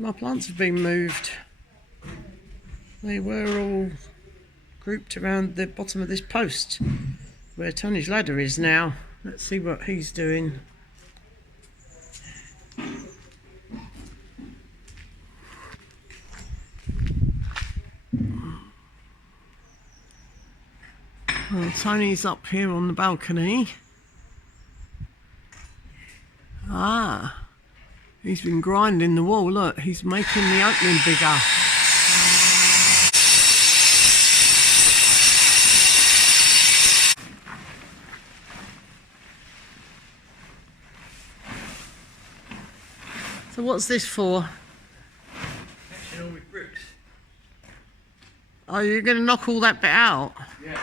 My plants have been moved. They were all grouped around the bottom of this post where Tony's ladder is now. Let's see what he's doing. Well, Tony's up here on the balcony. Ah, he's been grinding the wall. Look, he's making the opening bigger. So what's this for? Connecting all with bricks. Oh, you're going to knock all that bit out? Yeah.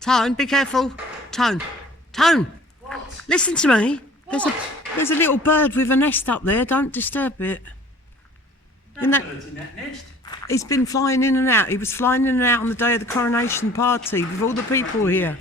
Tone, be careful. Tone. Tone. What? Listen to me. What? There's a little bird with a nest up there. Don't disturb it. No birds in that nest. He's been flying in and out. He was flying in and out on the day of the coronation party with all the people here.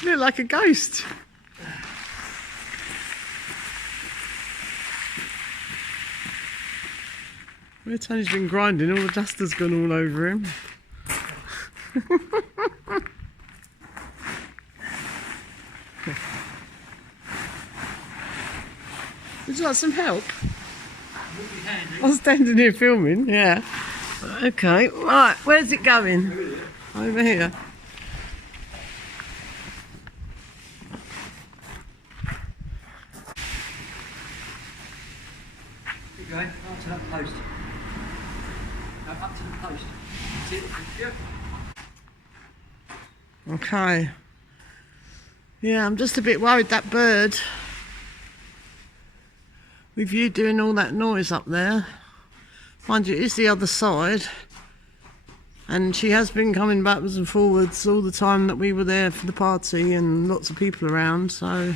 You look like a ghost. Where Tony's been grinding, all the dust has gone all over him. Would you like some help? I'm standing here filming, yeah. Okay, right, where's it going? Over here. Keep going, up to that post. Go up to the post. That's it. Yep. Okay. Yeah, I'm just a bit worried that bird, with you doing all that noise up there. Mind you, it's the other side. And she has been coming backwards and forwards all the time that we were there for the party and lots of people around, so...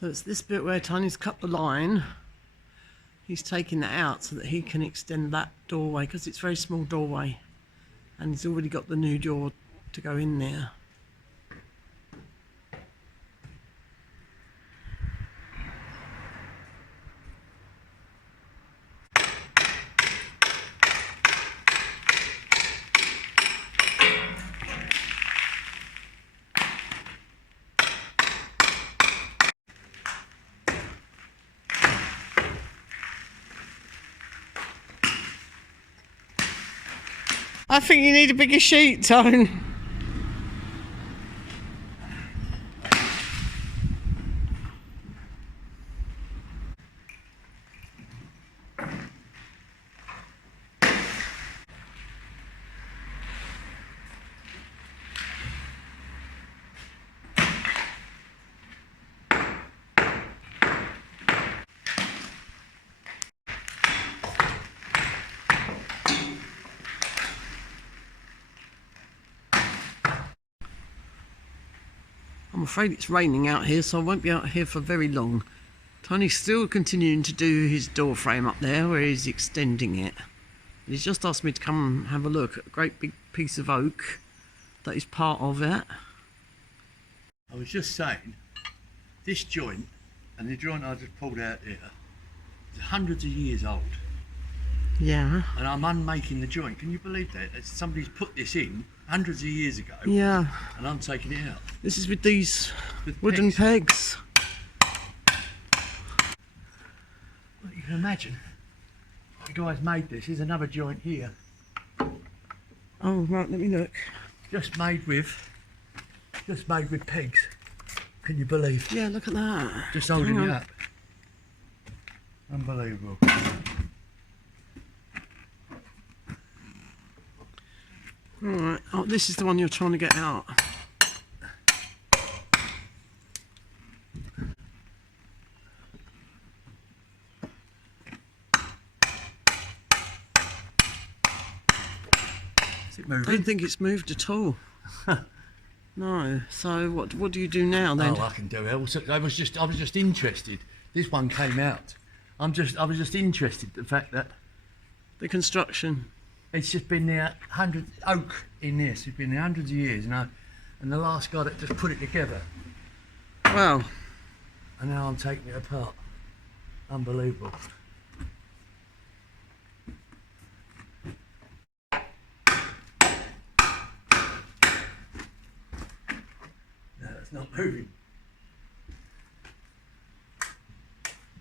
So it's this bit where Tony's cut the line. He's taking that out so that he can extend that doorway, because it's a very small doorway. And he's already got the new door to go in there. I think you need a bigger sheet, Tone. I'm afraid it's raining out here, so I won't be out here for very long. Tony's still continuing to do his door frame up there where he's extending it. And he's just asked me to come and have a look at a great big piece of oak that is part of it. I was just saying, this joint and the joint I just pulled out here is hundreds of years old. Yeah. And I'm unmaking the joint. Can you believe that? Somebody's put this in hundreds of years ago. Yeah. And I'm taking it out. This is with these With wooden pegs. Well, you can imagine. The guy's made this. Here's another joint here. Oh, right, let me look. Just made with pegs. Can you believe? Yeah, look at that. Just holding Hang it on. up. Unbelievable. Alright, oh, this is the one you're trying to get out. it I moving. don't think it's moved at all. No. So what do you do now then? Oh, I can do it. I was just interested. This one came out. I was just interested in the fact that The construction. it's just been there oak in this. It's been there hundreds of years, and the last guy that just put it together, Well, and now I'm taking it apart. Unbelievable. No, it's not moving.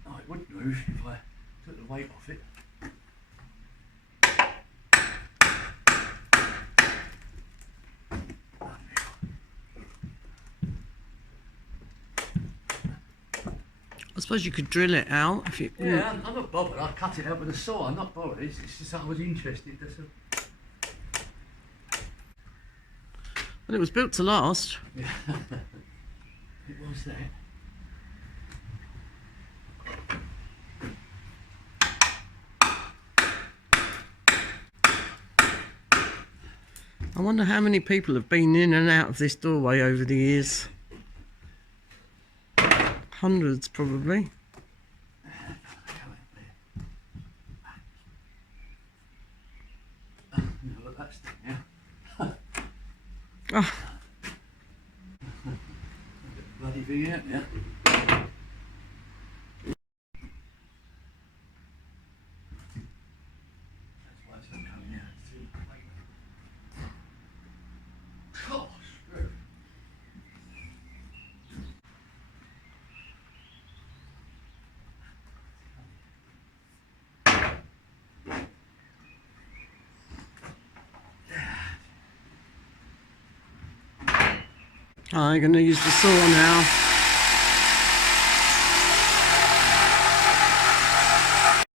Oh, it wouldn't move if I took the weight off it. I suppose you could drill it out if you. Yeah, I'm not bothered. I cut it out with a saw. I'm not bothered. It's just that I was interested. Well, it was built to last. Yeah. It was that. I wonder how many people have been in and out of this doorway over the years. Hundreds, probably. Look, that's thing now. Oh, Bloody thing out now. That's why it's not coming out. It's too late. Oh, screw. I'm going to use the saw now.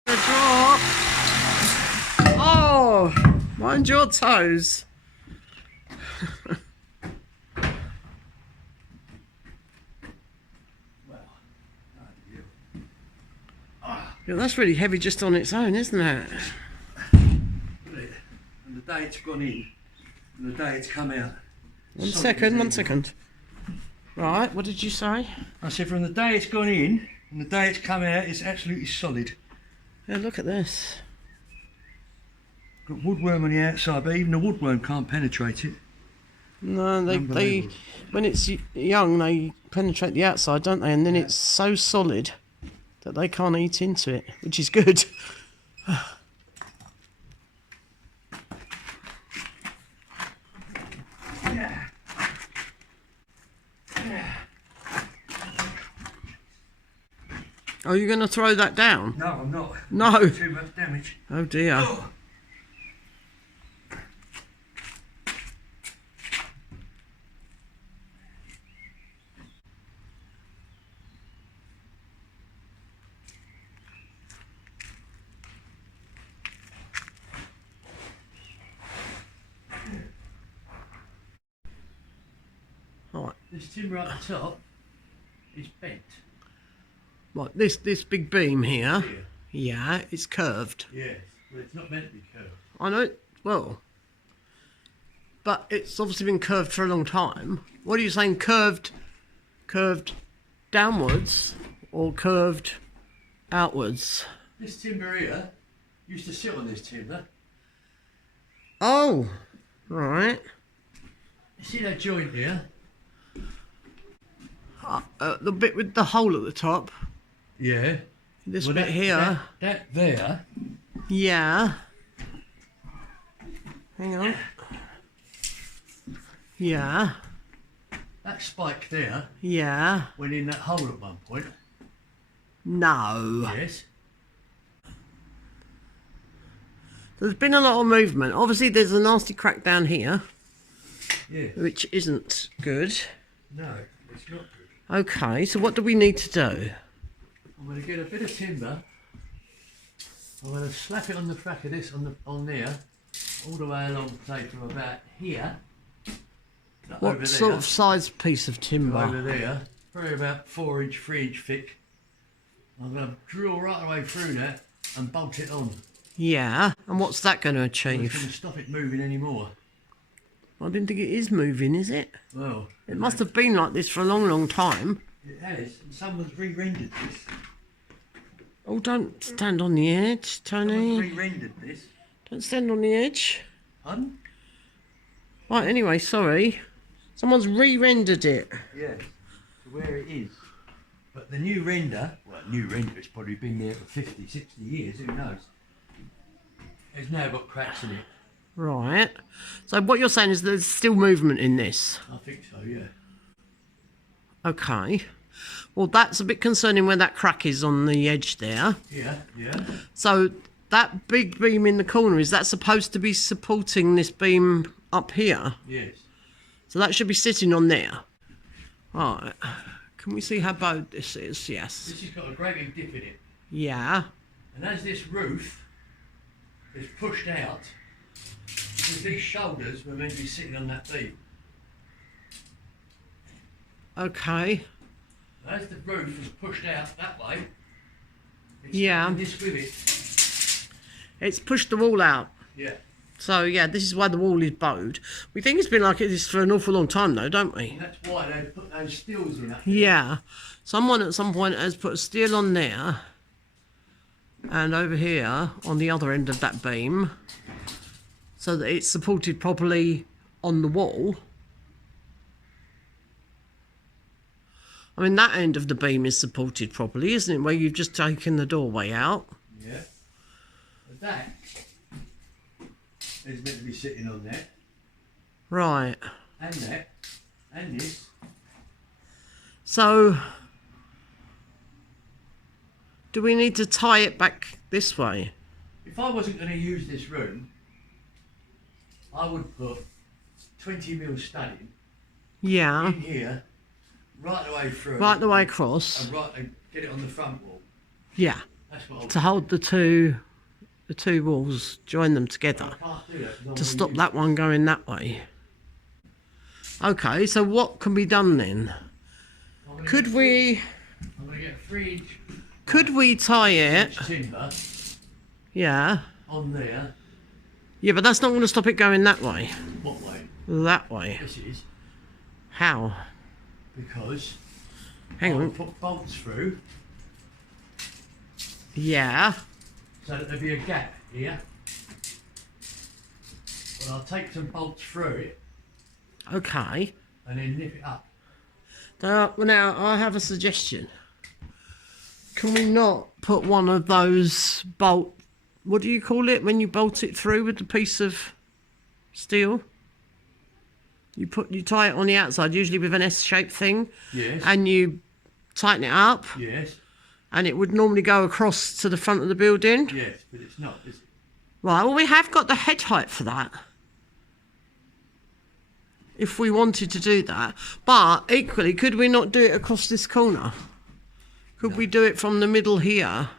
The drop. Oh, mind your toes. Well, Yeah, that's really heavy just on its own, isn't it? and the day it's gone in, and the day it's come out. One solid second, as one evil. second. Right, what did you say? I said from the day it's gone in and the day it's come out, it's absolutely solid. Yeah, look at this. Got woodworm on the outside, but even the woodworm can't penetrate it. No, they Unbelievable. when it's young, they penetrate the outside, don't they? And then it's so solid that they can't eat into it, which is good. Are you going to throw that down? No, I'm not. No. Too much damage. Oh dear. Oh. Right, This timber at the top is bent. right. This big beam here. Here. Yeah, it's curved. Yes. Well, it's not meant to be curved. I know. Well, but it's obviously been curved for a long time. What are you saying? Curved downwards or curved outwards? This timber here used to sit on this timber. Oh, right. You see that joint here? The bit with the hole at the top. Yeah. This Well, bit here. That there. Yeah. Hang on. Yeah. That spike there Yeah. went in that hole at one point. No. Yes. There's been a lot of movement. Obviously, there's a nasty crack down here, Yeah. which isn't good. No, it's not good. Okay, so what do we need to do? I'm going to get a bit of timber. I'm going to slap it on the back of this on there, all the way along, say from about here. What over sort there, of size piece of to timber? over there, probably about 3 inch thick. I'm going to drill right away through that and bolt it on. Yeah, and what's that going to It's going achieve? to stop it moving anymore. I didn't think it is moving, is it? Well, It must have been like this for a long, long time. it has, and someone's re-rendered this. Oh, don't stand on the edge, Someone's Tony. re-rendered this. Don't stand on the edge. Pardon? Right, anyway, sorry. Someone's re-rendered it. Yes, to where it is. But the new render, well, new render, it's probably been there for 50, 60 years, who knows? It's now got cracks in it. Right. So what you're saying is there's still movement in this? I think so, yeah. Okay. Well, that's a bit concerning where that crack is on the edge there. Yeah, yeah. So that big beam in the corner, is that supposed to be supporting this beam up here? Yes. So that should be sitting on there. Right. Can we see how bowed this is? Yes. This has got a great big dip in it. Yeah. And as this roof is pushed out, because these shoulders were meant to be sitting on that beam. Okay. As the roof was pushed out that way, it's Yeah. taken this with it. It's pushed the wall out. Yeah. So, yeah, this is why the wall is bowed. We think it's been like this for an awful long time, though, don't we? And that's why they put those stills in that. Yeah. Someone at some point has put a steel on there and over here on the other end of that beam so that it's supported properly on the wall. I mean, that end of the beam is supported properly, isn't it? Where you've just taken the doorway out. Yeah. But that is meant to be sitting on there, Right. and that, and this. So, do we need to tie it back this way? If I wasn't going to use this room, I would put 20mm studding Yeah. in here, right the way through. Right the way across. And get it on the front wall. Yeah. That's what I would To hold the two walls, join them together. I can't do that 'cause I'm To gonna stop use- that one going that way. Okay, so what can be done then? I'm gonna Could get we I'm going to get a 3-inch tie it? timber Yeah. on there. Yeah, but that's not going to stop it going that way. What way? That way. This is How? because Hang I'll on. put bolts through Yeah. so that there'll be a gap here. But I'll take some bolts through it Okay. and then nip it up. Now, I have a suggestion. Can we not put one of those what do you call it when you bolt it through with a piece of steel? You tie it on the outside, usually with an S-shaped thing, Yes. and you tighten it up, Yes. and it would normally go across to the front of the building. Yes, but it's not, is it? Right, well, we have got the head height for that. If we wanted to do that. But equally, could we not do it across this corner? Could we do it from the middle here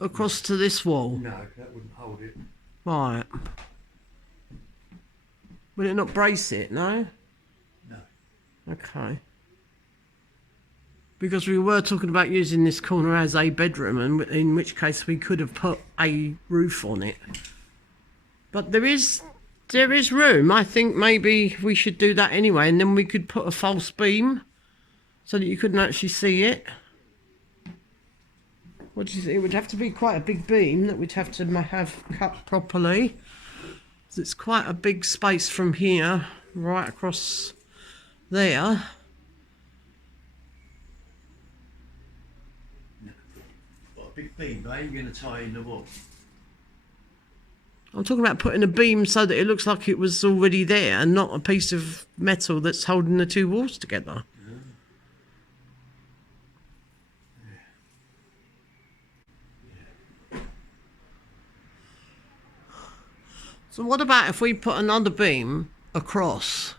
across to this wall? No, that wouldn't hold it. Right. Would it not brace it, no? No. Okay. Because we were talking about using this corner as a bedroom, and in which case we could have put a roof on it. But there is room. I think maybe we should do that anyway, and then we could put a false beam so that you couldn't actually see it. What do you think? It would have to be quite a big beam that we'd have to have cut properly. So it's quite a big space from here right across there. What a big beam, but how are you going to tie in the wall? I'm talking about putting a beam so that it looks like it was already there and not a piece of metal that's holding the two walls together. So what about if we put another beam across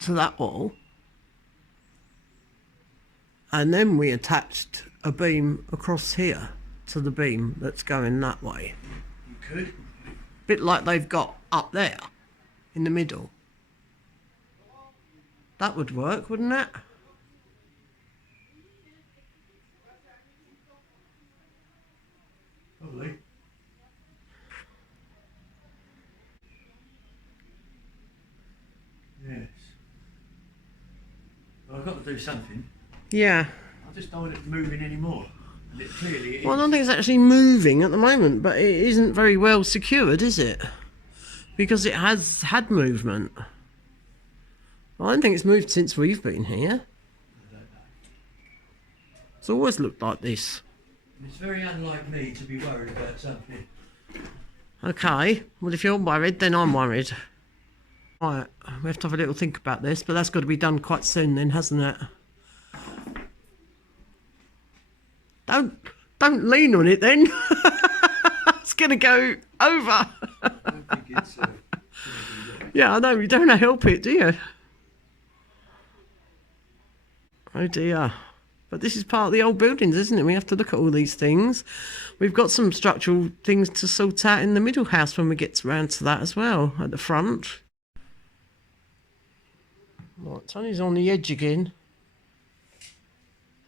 to that wall, and then we attached a beam across here to the beam that's going that way? You could. Bit like they've got up there in the middle. That would work, wouldn't it? Probably. I've got to do something. Yeah. I just don't want it moving anymore. And it clearly is. Well, I don't think it's actually moving at the moment, but it isn't very well secured, is it? Because it has had movement. I don't think it's moved since we've been here. It's always looked like this. It's very unlike me to be worried about something. Okay, well if you're worried, then I'm worried. Right, we have to have a little think about this, but that's got to be done quite soon then, hasn't it? Don't lean on it then. It's going to go over. I don't think it's... Yeah, I know, you don't want to help it, do you? Oh dear. But this is part of the old buildings, isn't it? We have to look at all these things. We've got some structural things to sort out in the middle house when we get around to that as well, at the front. Right, Tony's on the edge again.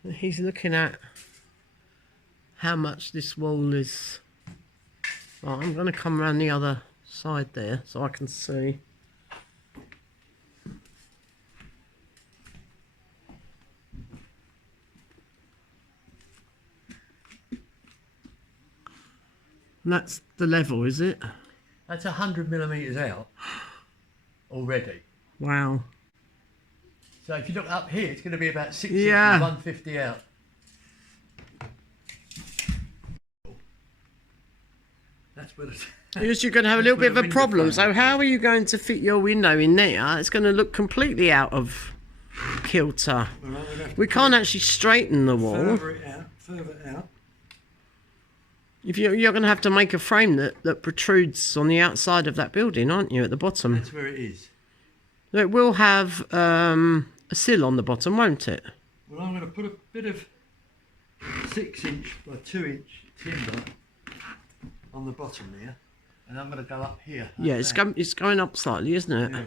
He's looking at how much this wall is. Right, I'm going to come around the other side there so I can see. And that's the level, is it? That's 100mm out already. Wow. So if you look up here, it's going to be about 6 Yeah. inches, 150 out. That's where the... Because you're going to have a little bit of a problem. So how are you going to fit your window in there? It's going to look completely out of kilter. We can't actually straighten the wall. Further out. If you're going to have to make a frame that protrudes on the outside of that building, aren't you, at the bottom? That's where it is. It will have a sill on the bottom, won't it? Well, I'm going to put a bit of 6-inch by 2-inch timber on the bottom there, and I'm going to go up here. Yeah, it's going up slightly, isn't it? Yeah.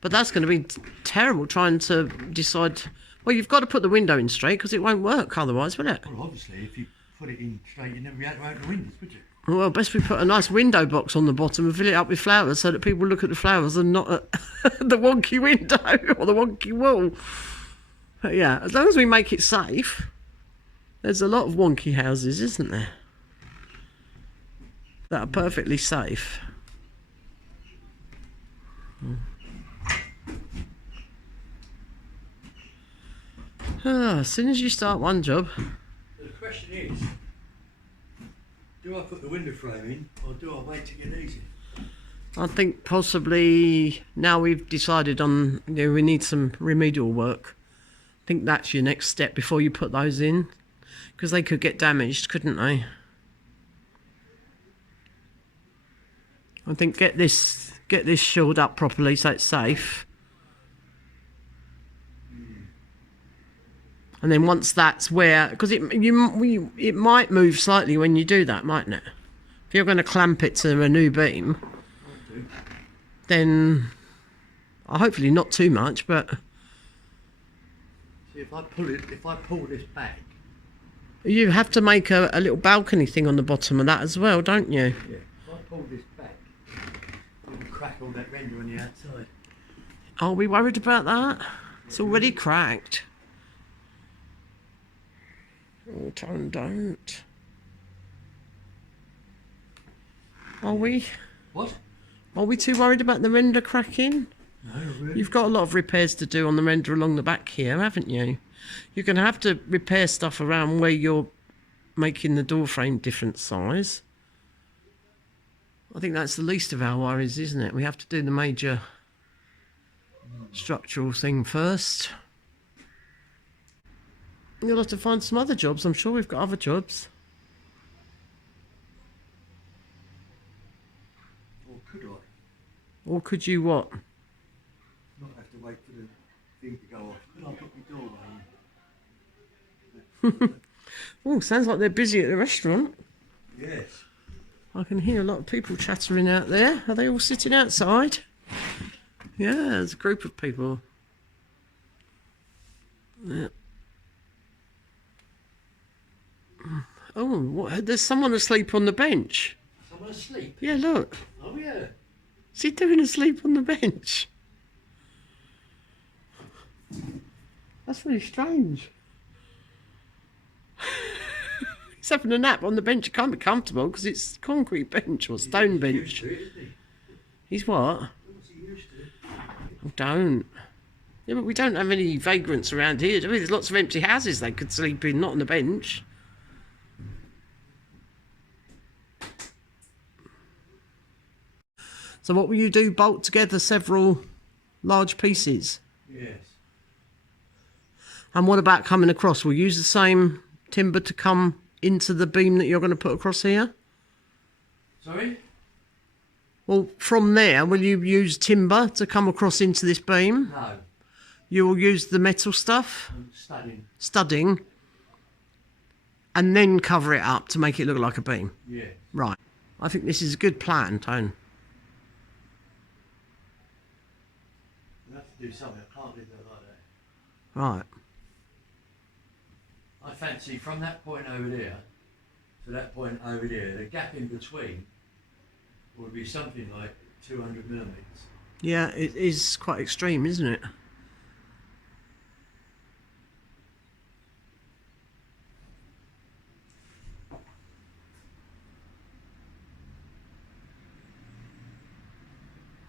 But that's going to be terrible trying to decide. Well, you've got to put the window in straight because it won't work otherwise, will it? Well, obviously, if you put it in straight, you'd never be able to open the windows, would you? Well, best we put a nice window box on the bottom and fill it up with flowers so that people look at the flowers and not at the wonky window or the wonky wall. But yeah, as long as we make it safe. There's a lot of wonky houses, isn't there? That are perfectly safe. As soon as you start one job. The question is, do I put the window frame in or do I wait to get these in? I think possibly now we've decided on, we need some remedial work. I think that's your next step before you put those in, because they could get damaged, couldn't they? I think get this shored up properly so it's safe. And then once that's where, because it might move slightly when you do that, mightn't it? If you're going to clamp it to a new beam, then hopefully not too much, but See, if I pull this back, you have to make a little balcony thing on the bottom of that as well, don't you? yeah, if I pull this back, it will crack all that render on the outside. Are we worried about that? It's already cracked. Oh, don't. Are we? What? Are we too worried about the render cracking? No, really. You've got a lot of repairs to do on the render along the back here, haven't you? You're going to have to repair stuff around where you're making the door frame different size. I think that's the least of our worries, isn't it? We have to do the major structural thing first. You'll have to find some other jobs. I'm sure we've got other jobs. Or could I? Or could you what? Not have to wait for the thing to go off. Could I put my doorway in? Oh, sounds like they're busy at the restaurant. Yes. I can hear a lot of people chattering out there. Are they all sitting outside? Yeah, there's a group of people. Yeah. Oh, what? There's someone asleep on the bench. Someone asleep? Yeah, look. Oh, yeah. What's he doing asleep on the bench? That's really strange. He's having a nap on the bench. It can't be comfortable because it's concrete bench or stone bench. He's what? Oh, don't. Yeah, but we don't have any vagrants around here, do we? There's lots of empty houses they could sleep in, not on the bench. So what will you do? Bolt together several large pieces? Yes. And what about coming across? We'll use the same timber to come into the beam that you're going to put across here? Sorry? Well, from there, will you use timber to come across into this beam? No. You will use the metal stuff? Studding. And then cover it up to make it look like a beam? Yeah. Right. I think this is a good plan, Tone. We'll have to do something. I can't leave that like that. Right. I fancy from that point over there to that point over there, the gap in between would be something like 200 millimetres. Yeah, it is quite extreme, isn't it?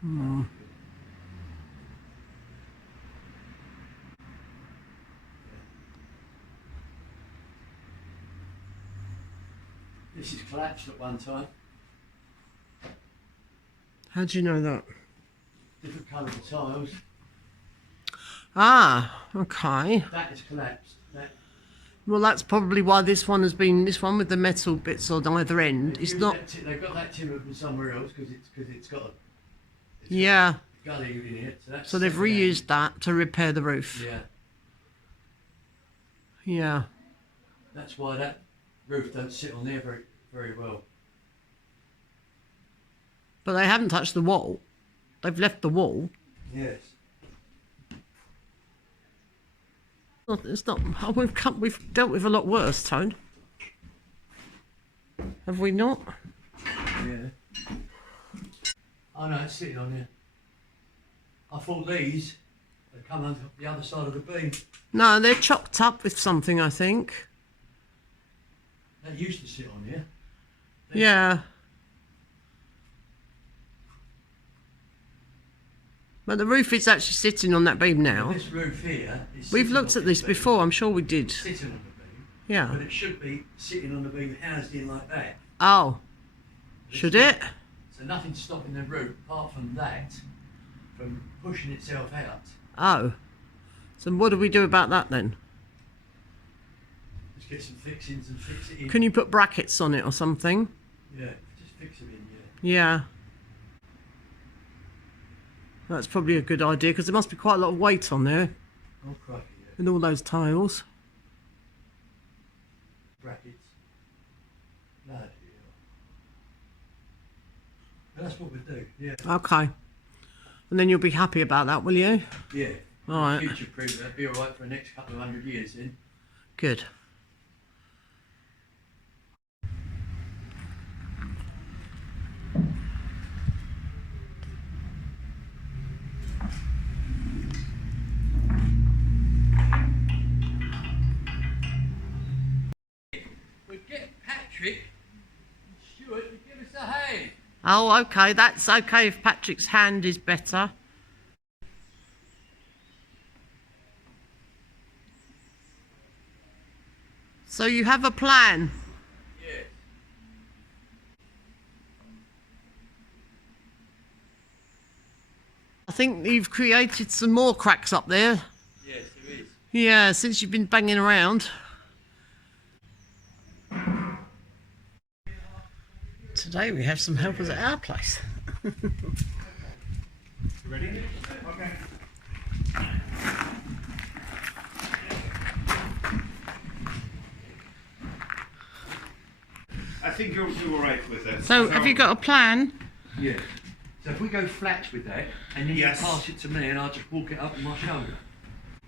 Hmm. This is collapsed at one time. How do you know that? Different colour of tiles. Ah, okay. That is collapsed. That, Well, that's probably why this one has been, this one with the metal bits on either end. It's not... they've got that timber from somewhere else because it's got a Yeah. gully in it. So they've reused that to repair the roof. Yeah. Yeah. That's why that roof don't sit on there very well. But they haven't touched the wall. They've left the wall. Yes. It's not. Oh, we've dealt with a lot worse, Tone. Have we not? Yeah. Oh no, it's sitting on there. I thought these had come on the other side of the beam. No, they're chopped up with something, I think. They used to sit on here. Yeah. But the roof is actually sitting on that beam now. This roof here is We've looked at this before, I'm sure we did. Sitting on the beam. Yeah. But it should be sitting on the beam housed in like that. Oh. Should it? So nothing's stopping the roof apart from that from pushing itself out. Oh. So what do we do about that then? Just get some fixings and fix it in. Can you put brackets on it or something? Yeah, just fix them in, Yeah. That's probably a good idea because there must be quite a lot of weight on there Oh, crikey, yeah. with all those tiles. Brackets. Bloody hell. But that's what we do, yeah. Okay. And then you'll be happy about that, will you? Yeah. All right. Future proof, that'd be alright for the next couple of 100 years then. Good. We'd get Patrick and Stuart to give us a hand. Oh, okay. That's okay if Patrick's hand is better. So you have a plan? Yeah. I think you've created some more cracks up there. Yes, there is. Yeah, since you've been banging around. Today we have some helpers at our place. You ready? Okay. I think you'll do all right with it. So have you got a plan? Yeah. So if we go flat with that, and then Yes. you pass it to me, and I'll just walk it up on my shoulder.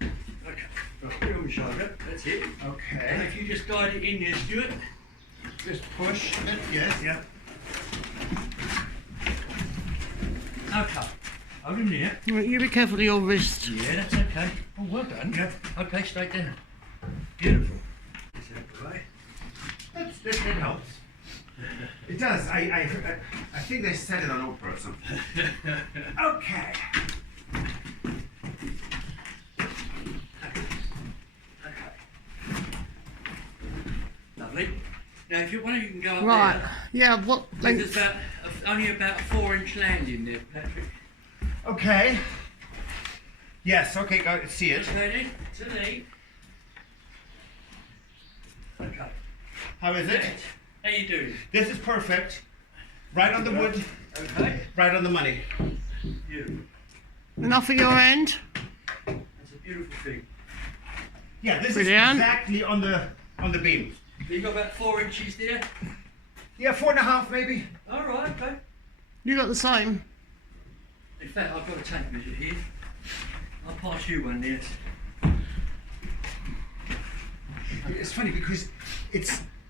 Okay. Right, put it on my shoulder. That's it. And Okay. if you just guide it in there, Stuart, just push. Yes, yeah. Okay. Hold him here. You be careful of your wrist. Yeah, that's okay. Oh, well done. Yeah. Okay, straight down. Beautiful. Is that right? That helps. It does. I think they said it on Oprah or something. Okay. Lovely. Now, if you want, you can go up Right. there. Yeah. What There's length? only about a 4-inch landing there, Patrick. Okay. Yes. Okay. Go see it. Ready? To me. Okay. How is it? How you doing? This is perfect. Right on the wood. Okay. Right on the money. Beautiful. Enough at your end? That's a beautiful thing. Yeah. This Brilliant. is exactly on the beam. You got about 4 inches there? Yeah, 4.5 maybe. All right, okay. You got the same? In fact, I've got a tape measure here. I'll pass you one there. It's funny because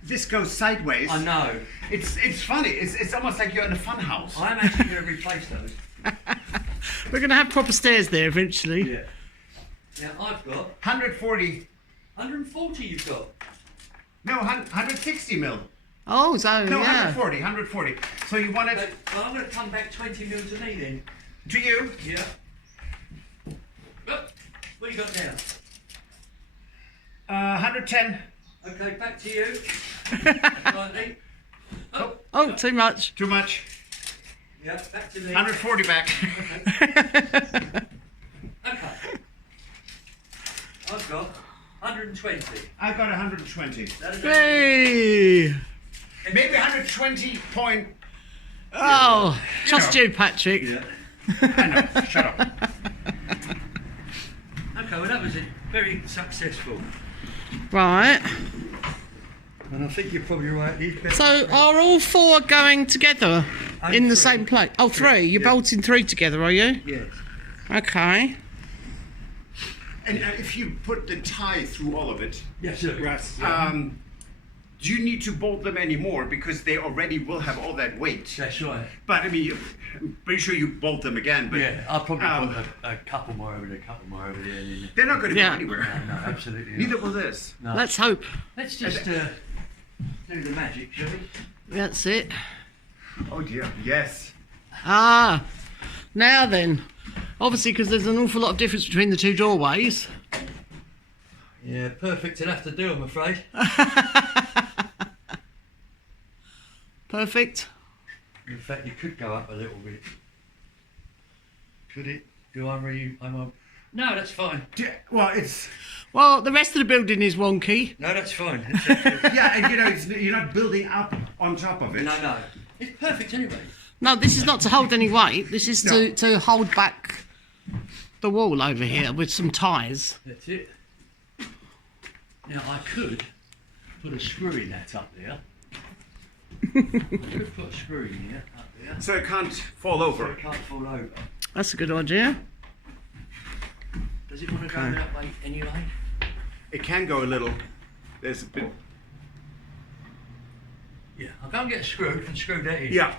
this goes sideways. I know. It's funny. It's almost like you're in a fun house. I'm actually going to replace those. We're going to have proper stairs there eventually. Yeah. Now I've got 140. 140 you've got. No, 160 mil. Oh, so No, yeah. 140. So you want it? Okay, well, I'm going to come back 20 mil to me then. Do you? Yeah. Oh, what you got now? 110. Okay, back to you. Slightly. Oh, Oh, too much. Too much. yeah, back to me. 140 back. Okay. I've got 120. I got 120. That'll do. Hey! Maybe 120 point. Oh, trust you, Patrick. Yeah. I know. Shut up. Okay, well that was it. Very successful. Right. And I think you're probably right. These best- So are all four going together in the Three. same place? Oh, three. You're Yeah. bolting three together, are you? Yes. Okay. And if you put the tie through all of it, Yes, sir. do you need to bolt them anymore because they already will have all that weight? That's right. But I mean, I'm pretty sure you bolt them again. But Yeah, I'll probably put a couple more over there, a couple more over there. And then, they're not going to Yeah. go anywhere. no, absolutely not. Neither will this. No. Let's hope. Let's just do the magic, shall we? That's it. Oh dear. Yes. Ah. Now then. Obviously, because there's an awful lot of difference between the two doorways. Yeah, perfect enough to do, I'm afraid. Perfect. In fact, you could go up a little bit. Could it? No, that's fine. Well, it's Well, the rest of the building is wonky. No, that's fine. That's yeah, and you know, you're not building up on top of it. no. It's perfect anyway. No, this is not to hold any weight. This is No. to hold back the wall over here with some ties. That's it. Now, I could put a screw in that up there. I could put a screw in here, up there. So it can't fall So over. it can't fall over. That's a good idea. Does it want to go Okay. that way anyway? It can go a little. There's a bit. Yeah, I'll go and get a screw and screw that in. Yeah.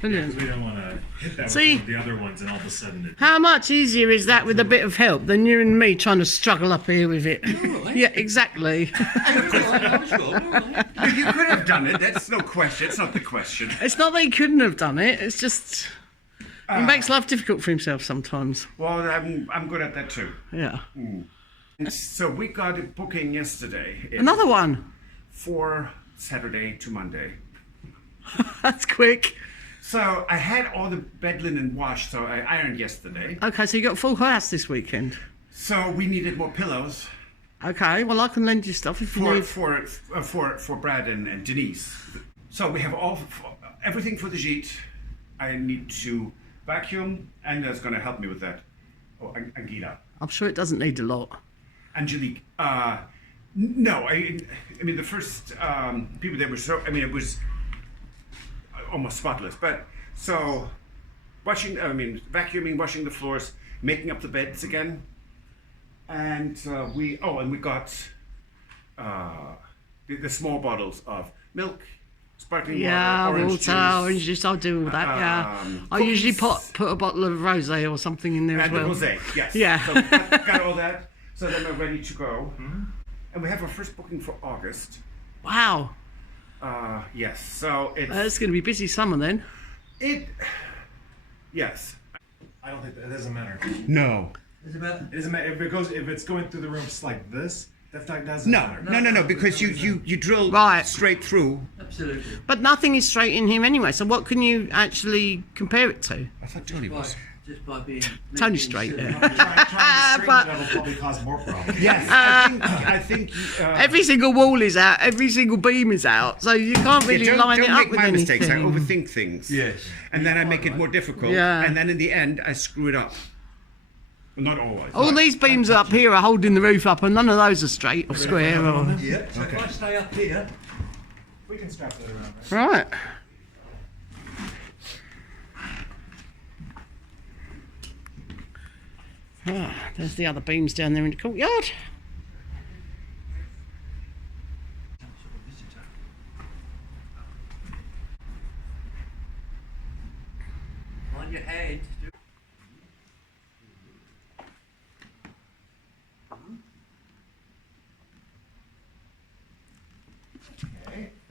Brilliant. We don't want to hit that See? with one of the other ones and all of a sudden it... How much easier is that with a bit of help than you and me trying to struggle up here with it? All right. Yeah, exactly. I was wrong, all right. You could have done it. That's no question. It's not the question. It's not that he couldn't have done it. It's just he makes life difficult for himself sometimes. Well, I'm good at that too. Yeah. And so we got a booking yesterday Another one. for Saturday to Monday. That's quick. So I had all the bed linen washed, so I ironed yesterday. Okay, so you got a full house this weekend. So we needed more pillows Okay, well I can lend you stuff if you need. for Brad and Denise. So we have everything for the gîte. I need to vacuum, and that's going to help me with that. Oh, Angela. I'm sure it doesn't need a lot. Angelique. No, I mean the first people that were so. I mean it was almost spotless. But so vacuuming, washing the floors, making up the beds again, and we got the small bottles of milk sparkling Yeah, water, orange juice. I'll do all that. Yeah, I cookies. usually put a bottle of rosé or something in there as And well. the rosé, yes. Yeah. So got all that. So then we're ready to go. And we have our first booking for August. Wow, Yes. So it's it's going to be busy summer then. Yes. I don't think that, it doesn't matter. No. It's about. It doesn't matter if it's going through the room just like this. That doesn't No, matter. no, because you drill Right. straight through. Absolutely. But nothing is straight in here anyway. So what can you actually compare it to? I thought Tony was. Just by being. Tony's straight there. Trying to straighten But- that will probably cause more problems. Yes. I think. Every single wall is out. Every single beam is out. So you can't really don't line it up make with my anything. mistakes. I overthink things. Yes. And then I make it more difficult. Yeah. And then in the end, I screw it up. Not always. All these beams up here are holding the roof up, and none of those are straight or square. Or... Yeah. So if I stay up here. We can strap that around, right? Right. Ah, there's the other beams down there in the courtyard. On your hand.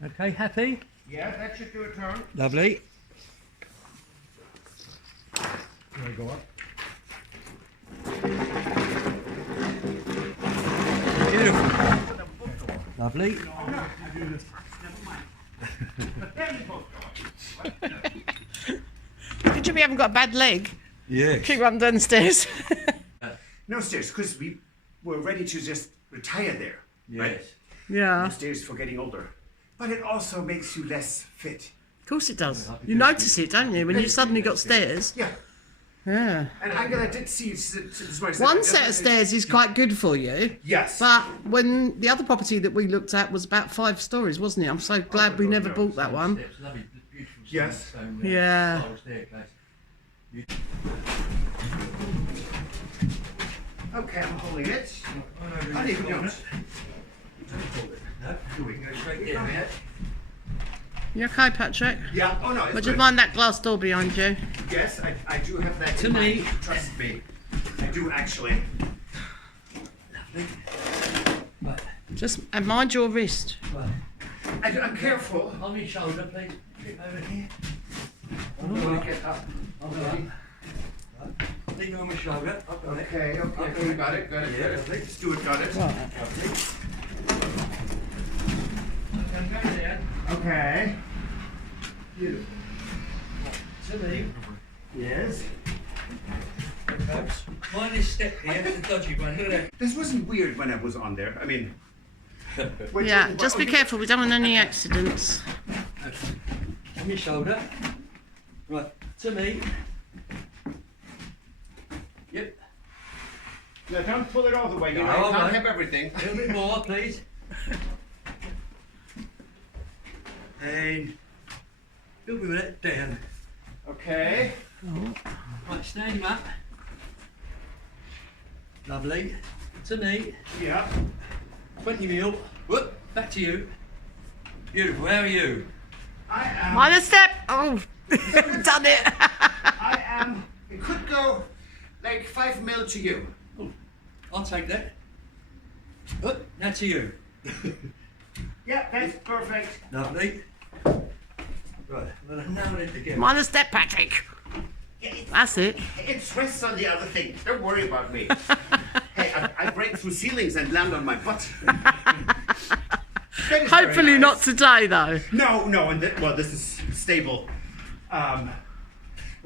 Okay, happy? Yeah, that should do it, Tom. Lovely. You want to go up? Lovely. Good job you haven't got a bad leg. Yes. Keep running down the stairs. No stairs, because we were ready to just retire there. Right? Yes. Yeah, No stairs for getting older. But it also makes you less fit. of course it does. You notice it, don't you, when you suddenly got stairs? Yeah. Yeah. And Angela did see. One set of stairs is quite good for you. Yes. But when the other property that we looked at was about 5 stories, wasn't it? I'm so glad we never bought that one. Steps, lovely, beautiful Yes. stone, Yeah. style staircase. Okay, I'm holding it. I need to do it. No, we can go straight down. You okay, Patrick? Yeah. Oh no. It's But good. just mind that glass door behind you. Yes, I do have that. To in me. mind. Trust me. I do actually. Right, Just and mind your wrist. right. I'm careful. On your shoulder, please. Flip over here. I'm going to get up. I'll go up. Right. Leave it on my shoulder. I've got it. Okay, okay, got it, got it, Yeah, got it. Stuart got it. Right. I'm going down. Okay. Beautiful. To me. Yes. Folks, mind this step here, it's a dodgy one. Look at that. This wasn't weird when I was on there. I mean. Yeah, just be careful. We don't want any accidents. On your shoulder. Right, to me. Yep. No, don't pull it all the way. You No, know, you I can't won't. have everything. A little bit more, please. And a little bit of that down. Okay. Right, stand him up. Lovely. To me. Yeah. 20 mil. Whoop, back to you. Beautiful. How are you? I am. Mind the step. Oh, done it. I am. It could go like 5 mil to you. I'll take that. Whoop, now to you. Yeah, that's perfect. Lovely. Right, I'm going to nail it together. Mind the step, Patrick. Yeah, That's it. it rests on the other thing. Don't worry about me. Hey, I break through ceilings and land on my butt. That is very Hopefully nice. not today, though. No, no, and well, this is stable.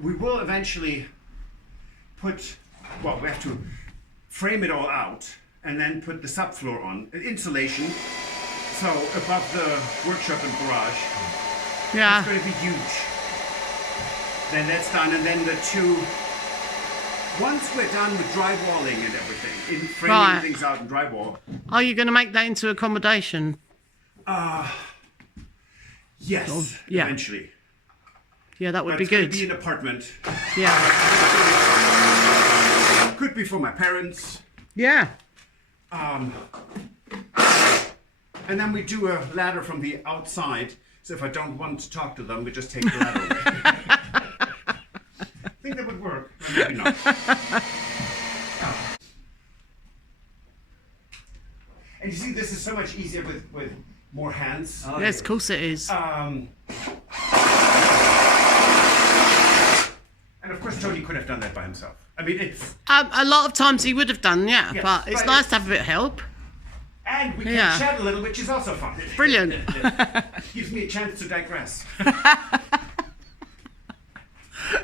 We will eventually put. Well, we have to frame it all out and then put the subfloor on insulation. So above the workshop and garage, it's Yeah. going to be huge. Then that's done, and then the two. Once we're done with drywalling and everything, in framing Right. things out in drywall. Are you going to make that into accommodation? Yes, yeah. eventually. Yeah, that would But be it's going good. to be an apartment. Yeah. Could be for my parents. Yeah. And then we do a ladder from the outside, so So if I don't want to talk to them, we just take the ladder away. I think that would work, but maybe not. And you see, this is so much easier with more hands. Oh, Yes, of course it is. And of course, Tony could have done that by himself. I mean, it's... A lot of times he would have done, yeah, Yes, but it's but nice to have a bit of help. And we can Yeah. chat a little, which is also fun. Brilliant. Gives me a chance to digress.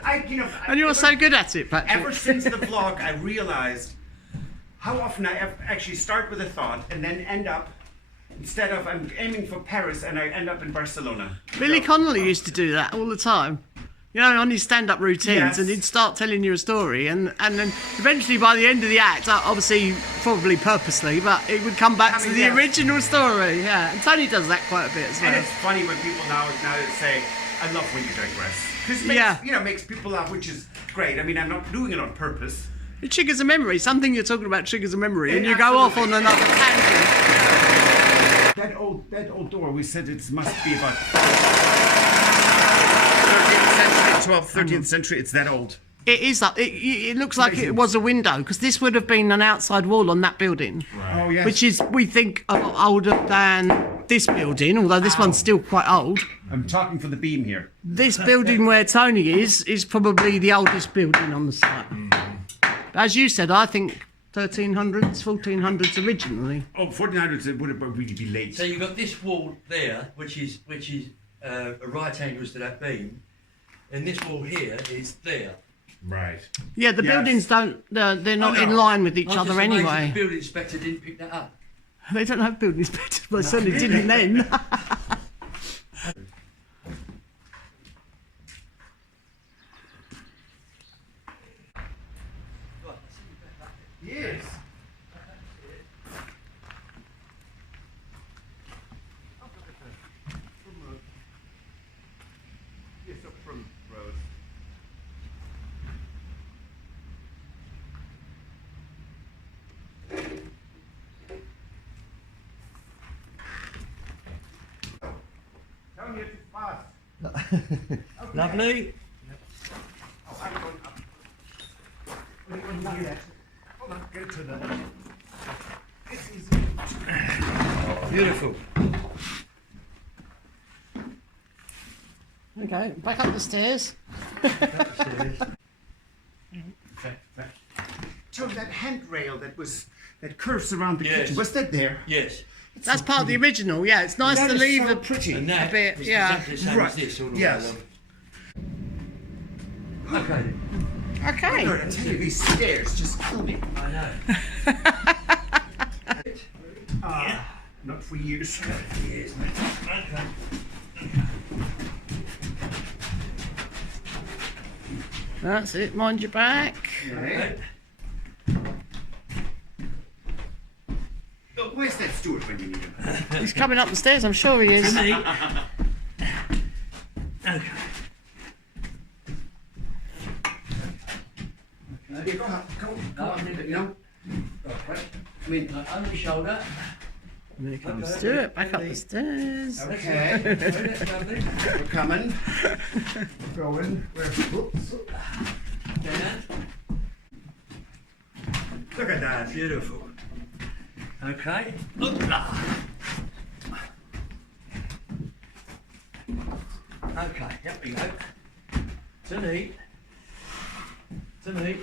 And you're so good at it, Patrick. Ever since the vlog, I realized how often I actually start with a thought and then end up, instead of I'm aiming for Paris and I end up in Barcelona. Billy So- Connolly used to do that all the time. You know, on his stand-up routines, Yes. and he'd start telling you a story, and then eventually by the end of the act, obviously probably purposely, but it would come back to the yes. original story. Yeah, and Tony does that quite a bit as well. And it's funny when people now say, I love when you digress. Because it makes, Yeah. makes people laugh, which is great. I mean, I'm not doing it on purpose. It triggers a memory. Something you're talking about triggers a memory, and Yeah, you go off on absolutely. another tangent. That old door, we said it must be about 13th century, 12th, 13th century. It's that old. It is. It looks like Amazing. it was a window, because this would have been an outside wall on that building, Oh, yes. which is, we think, a lot older than this building, although this one's still quite old. I'm talking for the beam here. This building where Tony is probably the oldest building on the site. As you said, I think 1300s, 1400s originally. Oh, 1400s, it would really be late. So you've got this wall there, which is right angles to that beam, and this wall here is there. Right. Yeah, the Yes. buildings don't, they're not Oh, no. in line with each I'm other just amazed anyway. The building inspector didn't pick that up. They don't have building inspectors, but they certainly didn't then. Yes. Yes, up from Rose. Tell me it's fast. Lovely. Oh, I'm going up. Not yet. Hold on, get it to the... It's easy. Beautiful. Okay, back up the stairs. So that handrail that curves around the Yes. kitchen, was that there? Yes. That's part of the original, yeah. It's nice That to is leave so the pretty. And that bit, is yeah. exactly the same Right. as this all the Yes. way along. Okay. Okay. Lord, I tell you, these stairs just kill me. I know. Not for years. Yes, mate. Okay. That's it, mind your back. Okay. Oh, where's that Stuart when you need him? He's coming up the stairs, I'm sure he is. Me. Okay. Yeah, go on, you know. Right. I mean, Under the shoulder. There comes Stuart, back up the stairs. okay, That's lovely. we're coming. Going. Whoops. Down. Look at that. Beautiful. Okay. Hoopla. Okay, here we go. To me. To me.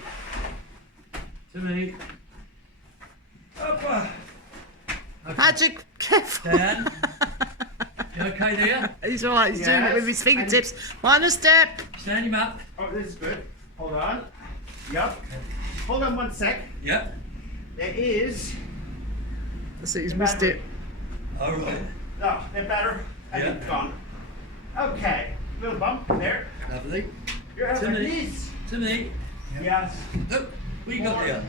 To me. Hoppa. Patrick, careful. Dan. You okay there? He's alright, he's doing it with his fingertips. Mind a step. Stand him up. Oh, this is good. Hold on. Yep. Hold on 1 sec. Yep. There is. That's it, he's missed it. All right. No, they're better. I Yeah. think gone. Okay. Little bump there. Lovely. You're out To like me. this. To me. Yes. Look, what you got More. there?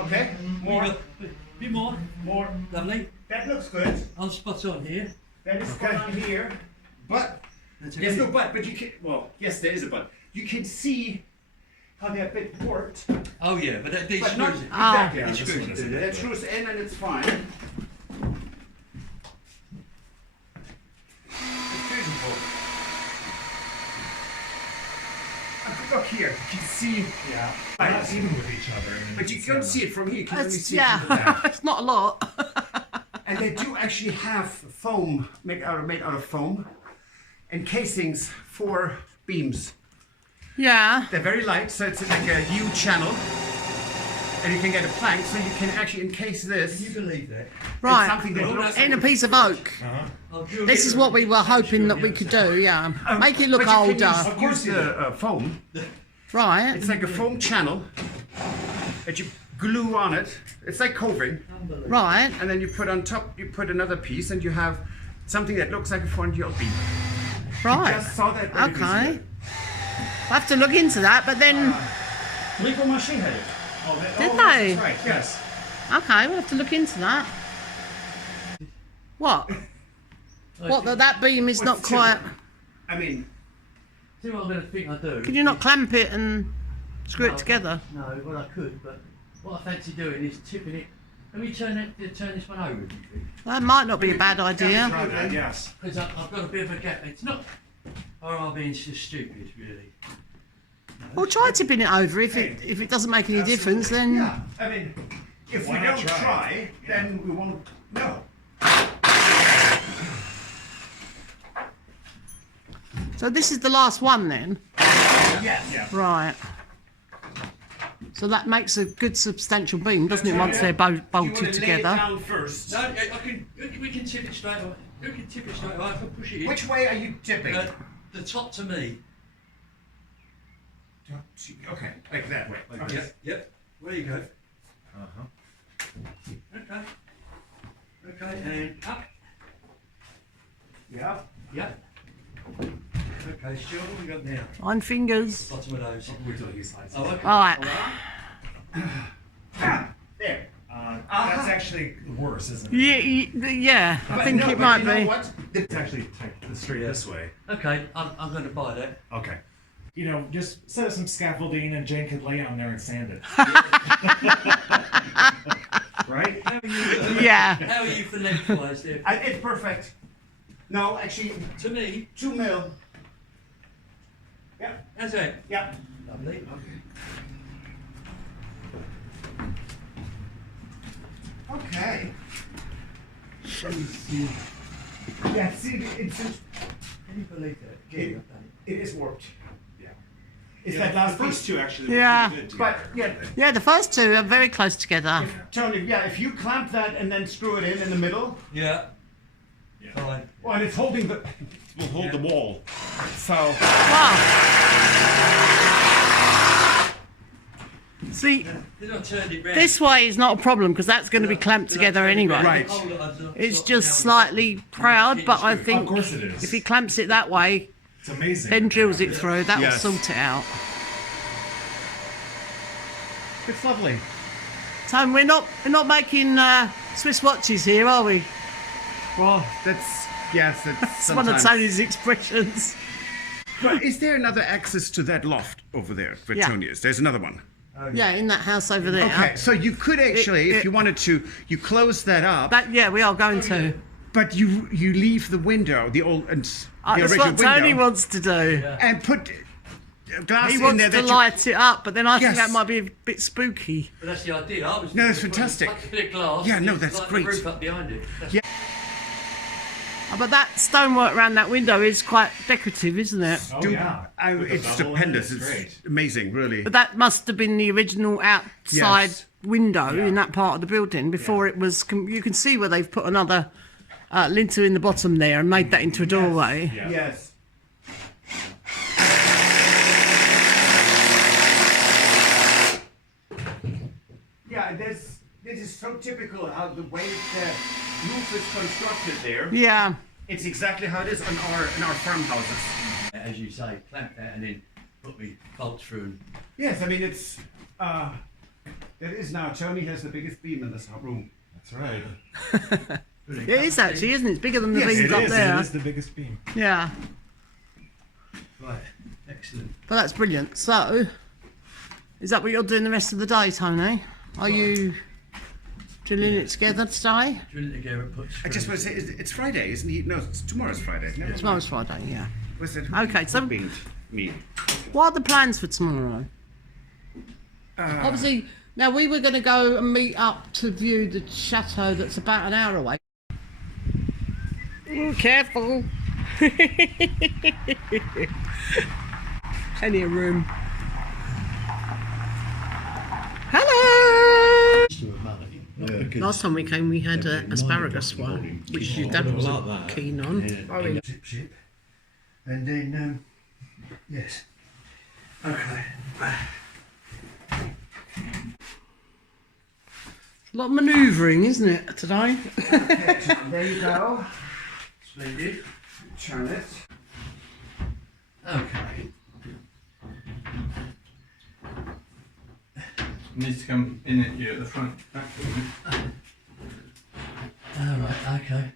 Okay. More. You got, bit more. More. Lovely. That looks good. I'm spot on here. That is good on here. But That's there's okay. no but you can. Well, yes, there is a but. You can see how they're a bit warped. Oh yeah, but that these But not screws. exactly. These screws do That that. screws in and it's fine. see. Yeah. Right. Not even with each other. I mean, But you can don't them. see it from here. You can only It's, see it from the yeah, back. it's not a lot. And they do actually have foam made out of foam and casings for beams. Yeah. They're very light, so it's like a U channel, and you can get a plank, so you can actually encase this. Can you believe that? Right. Something that looks In a like piece of oak. This is what we were hoping that we could do, yeah. Make it look but you older. can use the foam. Right. It's like a foam channel that you glue on it. It's like coving, Right. and then you put on top. You put another piece, and you have something that looks like a 400-year-old beam. Right. Just saw that. very Okay. recently. I'll have to look into that, but then... Legal machine had it. Oh, Did oh, they? That's right. Yes. Okay, we'll have to look into that. What? What, that beam is not What's quite... timber? I mean, See what I'm going to think I do? Can you not clamp it and screw No, it together? No, well I could, but what I fancy doing is tipping it. Let me turn this one over, do you think? That might not be a bad idea. Right, yes. Because I've got a bit of a gap. It's not. Or am I being just stupid, really? Well, try tipping it over. If it doesn't make any difference, then... yeah. I mean, if Why we not don't try? try, then we won't know. So this is the last one then? Yes. Yeah. Right. So that makes a good substantial beam, doesn't it, once they're Do you want bolted to lay it together? down first? No, we can tip it straight away. We can tip it straight away. I can push it in. Which way are you tipping? The top to me. Okay, like that way. Okay. Yep. Yep. There you go. Uh-huh. Okay. Okay, and up. Yeah. Yep. Okay, Stuart, what have we got now? 9 fingers. Bottom of those. Wait till he slides. Oh, okay. Alright. Ah, there. That's actually worse, isn't it? Yeah, I But think no, it but might you know be. what? It's actually straight this way. Okay, I'm going to buy that. Okay. You know, just set up some scaffolding and Jane could lay on there and sand it. Right? How are you? Yeah. How are you for lengthwise there? It's perfect. No, actually, To me, 2 mil. Yeah, how's that? yeah. Lovely. Okay. Okay. Let me see. Yeah, see, it's Can you believe that? Again, I've done it. it is warped. Yeah. It's Yeah, that last the first piece. two actually Yeah. were pretty good. But yeah, Yeah, the first two are very close together. Tony, yeah, if you clamp that and then screw it in the middle, Yeah. Yeah. Fine. well, and it's holding the, will hold the wall. So Wow. See, Then I turned it round. this way is not a problem because that's going to be clamped together anyway. Right. It's just slightly proud, but I think Of course it is. if he clamps it that way, It's amazing. then drills it through, that Yes. will sort it out. it's lovely. So we're not making Swiss watches here, are we? Well, that's yes, that's It's one of sometimes. Tony's expressions. But is there another access to that loft over there for Yeah. Tony's? There's another one. Yeah, in that house over there. Okay, so you could actually, It- if you wanted to, you close that up, That, yeah, we are going to. but you leave the window, the old and the That's original what Tony window, wants to do. and put glass He in wants there to that you. light it up, but then I think Yes. that might be a bit spooky. But that's the idea. I was No, that's thinking of putting fantastic. a bit of glass. Yeah, and no, just that's light great. The roof up behind it. That's Yeah. But that stonework around that window is quite decorative, isn't it? Oh, Do- yeah. With the it's bubble in it, stupendous. it's It's great. amazing, really. But that must have been the original outside Yes. window Yeah. in that part of the building before it was. You can see where they've put another lintel in the bottom there and made that into a doorway. Yeah. Yes. Yeah, this is so typical how the way the roof is constructed there. Yeah. It's exactly how it is in our farmhouses. As you say, clamp that and then put me bolts through. And Yes, I mean it's it is now. Tony has the biggest beam in this room. That's right. It is actually, isn't it? It's bigger than the Yes, beams It up is. there. It is the biggest beam. Yeah. right, excellent. But that's brilliant. So, is that what you're doing the rest of the day, Tony? Are you drilling it together today? Drill it together and put. I just want to say it's Friday, isn't it? No, it's tomorrow's Friday. No, Tomorrow's Friday, yeah. was it? Okay, so- being me. What are the plans for tomorrow? Obviously, now we were going to go and meet up to view the chateau that's about an hour away. Oh, careful. Plenty of room. Hello! Last time we came, we had an asparagus one, which your dad was keen on. Zip, zip. And then, yes. Okay. A lot of manoeuvring, isn't it, today? Okay, so there you go. Splendid. Turn it. Okay. Needs to come in at you at the front. Alright, okay.